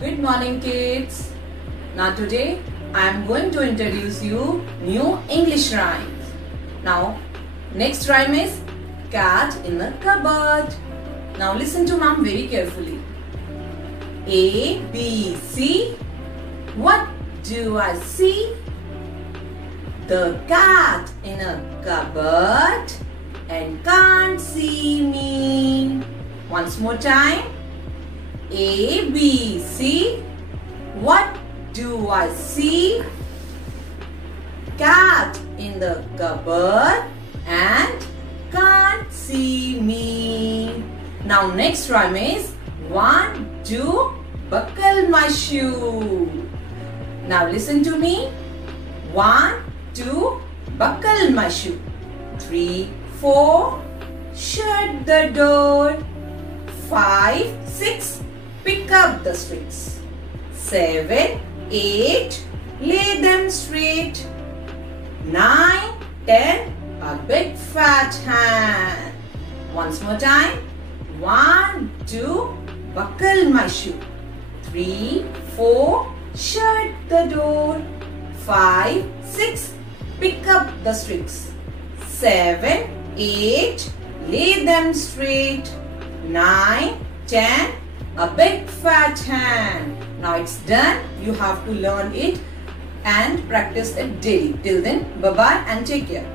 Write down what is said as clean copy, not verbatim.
Good morning, kids. Now today I am going to introduce you new English rhymes. Now next rhyme is cat in a cupboard. Now listen to mom very carefully. A, B, C. What do I see? The cat in a cupboard and can't see me. Once more time. A, B, C. What do I see? Cat in the cupboard and can't see me. Now next rhyme is 1, 2, buckle my shoe. Now listen to me. 1, 2, buckle my shoe. 3, 4, shut the door. 5, 6, pick up the sticks. 7, 8, lay them straight. 9, 10, a big fat hand. Once more time. 1, 2, buckle my shoe. 3, 4, shut the door. 5, 6, pick up the sticks. 7, 8, lay them straight. 9, 10, a big fat hand. Now it's done. You have to learn it and practice it daily. Till then, bye-bye and take care.